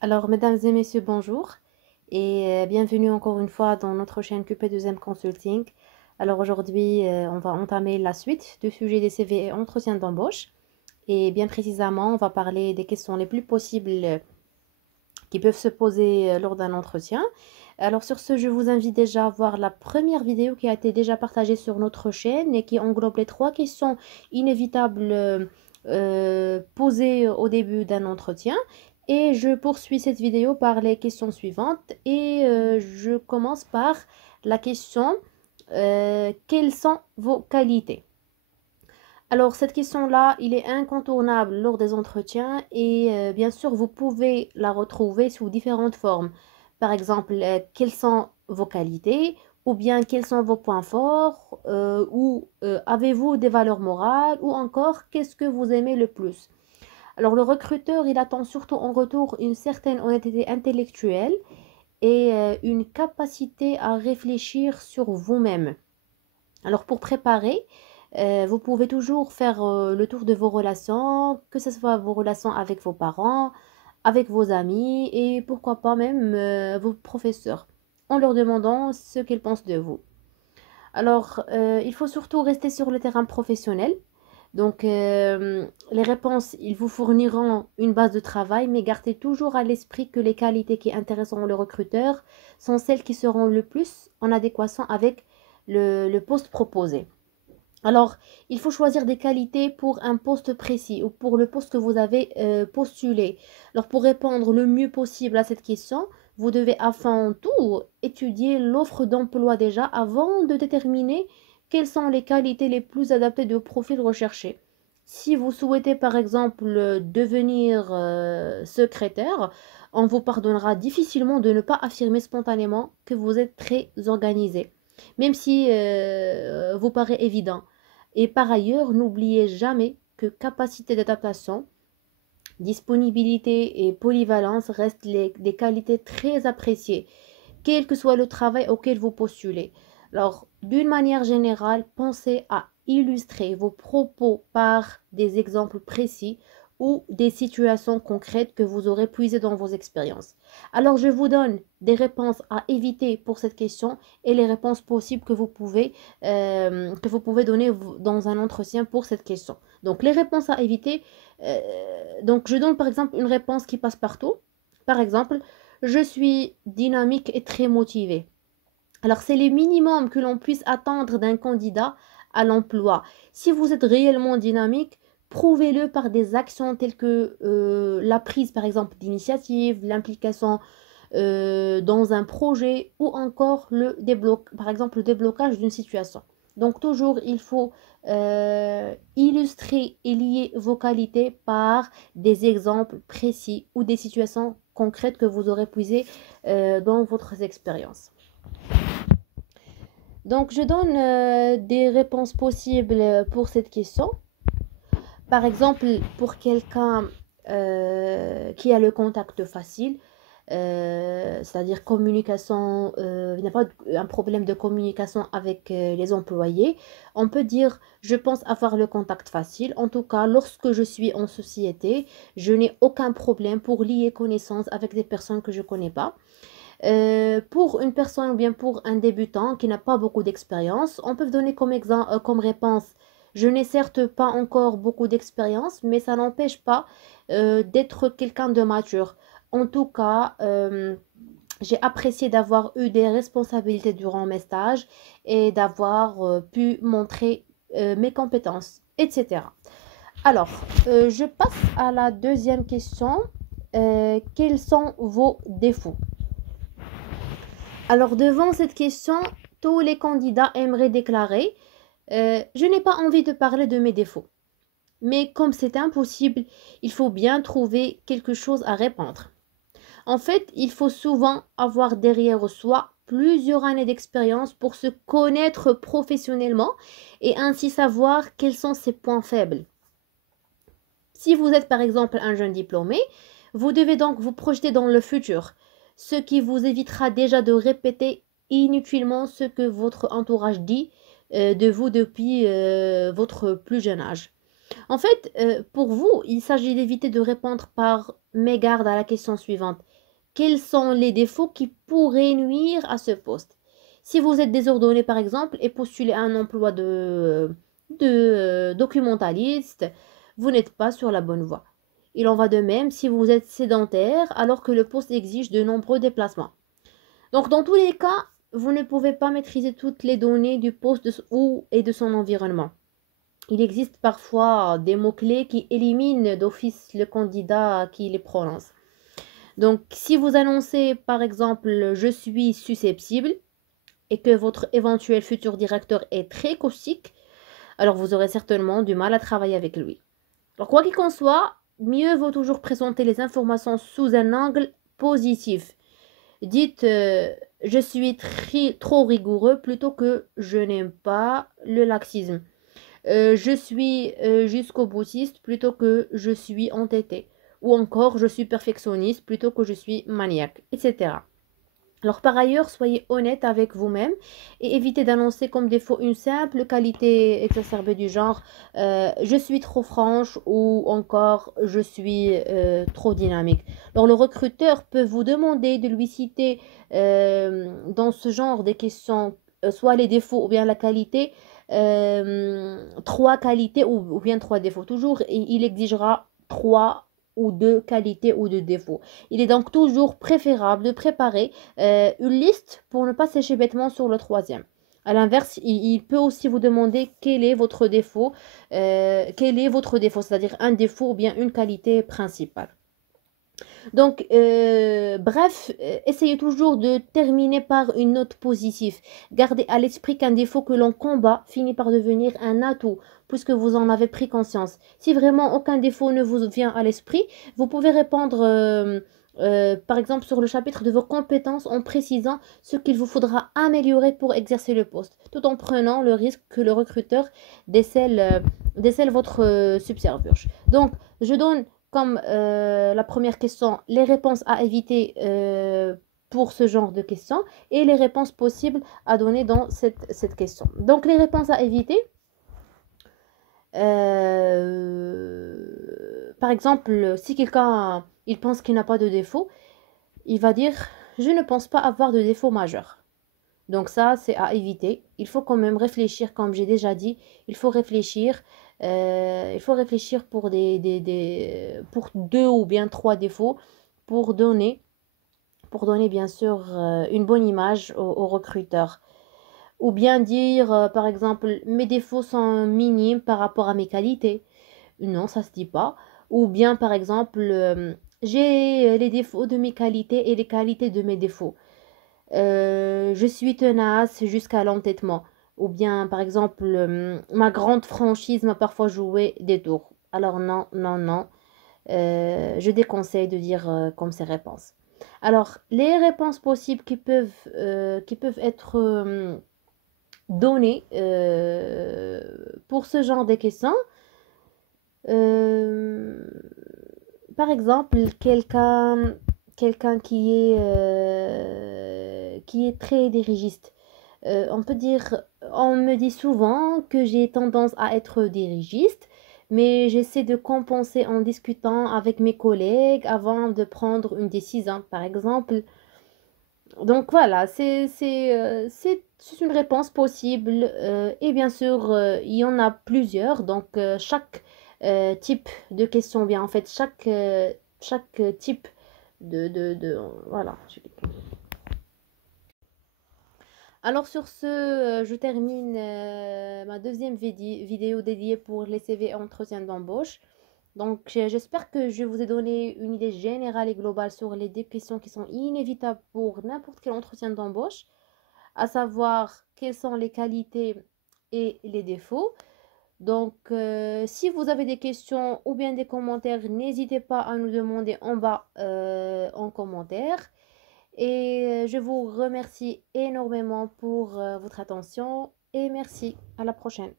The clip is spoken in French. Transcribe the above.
Alors, mesdames et messieurs, bonjour et bienvenue encore une fois dans notre chaîne QP2M Consulting. Alors aujourd'hui, on va entamer la suite du sujet des CV et entretien d'embauche. Et bien précisément, on va parler des questions les plus possibles qui peuvent se poser lors d'un entretien. Alors sur ce, je vous invite déjà à voir la première vidéo qui a été déjà partagée sur notre chaîne et qui englobe les trois questions inévitables posées au début d'un entretien. Et je poursuis cette vidéo par les questions suivantes et je commence par la question quelles sont vos qualités? Alors, cette question-là, il est incontournable lors des entretiens et bien sûr, vous pouvez la retrouver sous différentes formes. Par exemple, quelles sont vos qualités ou bien quels sont vos points forts ou avez-vous des valeurs morales ou encore qu'est-ce que vous aimez le plus. Alors, le recruteur, il attend surtout en retour une certaine honnêteté intellectuelle et une capacité à réfléchir sur vous-même. Alors pour préparer, vous pouvez toujours faire le tour de vos relations, que ce soit vos relations avec vos parents, avec vos amis et pourquoi pas même vos professeurs, en leur demandant ce qu'ils pensent de vous. Alors, il faut surtout rester sur le terrain professionnel. Donc, les réponses, ils vous fourniront une base de travail, mais gardez toujours à l'esprit que les qualités qui intéresseront le recruteur sont celles qui seront le plus en adéquation avec le poste proposé. Alors, il faut choisir des qualités pour un poste précis ou pour le poste que vous avez postulé. Alors, pour répondre le mieux possible à cette question, vous devez avant tout étudier l'offre d'emploi déjà avant de déterminer quelles sont les qualités les plus adaptées du profil recherché. Si vous souhaitez par exemple devenir secrétaire, on vous pardonnera difficilement de ne pas affirmer spontanément que vous êtes très organisé, même si vous paraît évident. Et par ailleurs, n'oubliez jamais que capacité d'adaptation, disponibilité et polyvalence restent des qualités très appréciées, quel que soit le travail auquel vous postulez. Alors, d'une manière générale, pensez à illustrer vos propos par des exemples précis ou des situations concrètes que vous aurez puisées dans vos expériences. Alors, je vous donne des réponses à éviter pour cette question et les réponses possibles que vous pouvez donner dans un entretien pour cette question. Donc, les réponses à éviter, euh, donc je donne par exemple une réponse qui passe partout. Par exemple, je suis dynamique et très motivée. Alors, c'est le minimum que l'on puisse attendre d'un candidat à l'emploi. Si vous êtes réellement dynamique, prouvez-le par des actions telles que la prise, par exemple, d'initiative, l'implication dans un projet ou encore par exemple, le déblocage d'une situation. Donc, toujours, il faut illustrer et lier vos qualités par des exemples précis ou des situations concrètes que vous aurez puisées dans votre expérience. Donc, je donne des réponses possibles pour cette question. Par exemple, pour quelqu'un qui a le contact facile, c'est-à-dire communication, il n'y a pas un problème de communication avec les employés, on peut dire je pense avoir le contact facile. En tout cas, lorsque je suis en société, je n'ai aucun problème pour lier connaissance avec des personnes que je ne connais pas. Pour une personne ou bien pour un débutant qui n'a pas beaucoup d'expérience, on peut donner comme réponse, je n'ai certes pas encore beaucoup d'expérience, mais ça n'empêche pas d'être quelqu'un de mature. En tout cas, j'ai apprécié d'avoir eu des responsabilités durant mes stages et d'avoir pu montrer mes compétences, etc. Alors, je passe à la deuxième question. Quels sont vos défauts? Alors, devant cette question, tous les candidats aimeraient déclarer je n'ai pas envie de parler de mes défauts. Mais comme c'est impossible, il faut bien trouver quelque chose à répondre. En fait, il faut souvent avoir derrière soi plusieurs années d'expérience pour se connaître professionnellement et ainsi savoir quels sont ses points faibles. Si vous êtes par exemple un jeune diplômé, vous devez donc vous projeter dans le futur, ce qui vous évitera déjà de répéter inutilement ce que votre entourage dit de vous depuis votre plus jeune âge. En fait, pour vous, il s'agit d'éviter de répondre par mégarde à la question suivante. Quels sont les défauts qui pourraient nuire à ce poste? Si vous êtes désordonné, par exemple, et postulez à un emploi de documentaliste, vous n'êtes pas sur la bonne voie. Il en va de même si vous êtes sédentaire alors que le poste exige de nombreux déplacements. Donc, dans tous les cas, vous ne pouvez pas maîtriser toutes les données du poste et de son environnement. Il existe parfois des mots-clés qui éliminent d'office le candidat qui les prononce. Donc, si vous annoncez par exemple je suis susceptible et que votre éventuel futur directeur est très caustique, alors vous aurez certainement du mal à travailler avec lui. Alors, quoi qu'il en soit, mieux vaut toujours présenter les informations sous un angle positif. Dites je suis trop rigoureux plutôt que je n'aime pas le laxisme. Je suis jusqu'au boutiste plutôt que je suis entêté. Ou encore, je suis perfectionniste plutôt que je suis maniaque, etc. Alors par ailleurs, soyez honnête avec vous-même et évitez d'annoncer comme défaut une simple qualité exacerbée du genre je suis trop franche ou encore je suis trop dynamique. Alors le recruteur peut vous demander de lui citer dans ce genre de questions soit les défauts ou bien la qualité, trois qualités ou bien trois défauts. Toujours, il exigera trois ou deux qualités ou deux défauts. Il est donc toujours préférable de préparer une liste pour ne pas sécher bêtement sur le troisième. À l'inverse, il peut aussi vous demander quel est votre défaut, c'est-à-dire un défaut ou bien une qualité principale. Donc, bref, essayez toujours de terminer par une note positive. Gardez à l'esprit qu'un défaut que l'on combat finit par devenir un atout, puisque vous en avez pris conscience. Si vraiment aucun défaut ne vous vient à l'esprit, vous pouvez répondre, par exemple, sur le chapitre de vos compétences en précisant ce qu'il vous faudra améliorer pour exercer le poste, tout en prenant le risque que le recruteur décèle votre subterfuge. Donc, je donne comme la première question, les réponses à éviter pour ce genre de questions et les réponses possibles à donner dans cette question. Donc, les réponses à éviter, par exemple, si quelqu'un il pense qu'il n'a pas de défaut, il va dire je ne pense pas avoir de défaut majeur. Donc ça, c'est à éviter. Il faut quand même réfléchir, comme j'ai déjà dit, il faut réfléchir. Il faut réfléchir pour pour deux ou bien trois défauts pour donner bien sûr une bonne image au recruteur. Ou bien dire, par exemple, mes défauts sont minimes par rapport à mes qualités. Non, ça se dit pas. Ou bien, par exemple, j'ai les défauts de mes qualités et les qualités de mes défauts. Je suis tenace jusqu'à l'entêtement. Ou bien, par exemple, ma grande franchise m'a parfois joué des tours. Alors non, non, non. Je déconseille de dire comme ces réponses. Alors, les réponses possibles qui peuvent être données pour ce genre de questions, euh, par exemple, quelqu'un qui est très dirigiste. On peut dire, on me dit souvent que j'ai tendance à être dirigiste, mais j'essaie de compenser en discutant avec mes collègues avant de prendre une décision, par exemple. Donc voilà, c'est une réponse possible. Et bien sûr, il y en a plusieurs. Donc chaque type de question, bien en fait, chaque type voilà. Alors sur ce, je termine ma deuxième vidéo dédiée pour les CV et entretien d'embauche. Donc j'espère que je vous ai donné une idée générale et globale sur les 10 questions qui sont inévitables pour n'importe quel entretien d'embauche, à savoir quelles sont les qualités et les défauts. Donc si vous avez des questions ou bien des commentaires, n'hésitez pas à nous demander en bas en commentaire. Et je vous remercie énormément pour votre attention et merci. À la prochaine.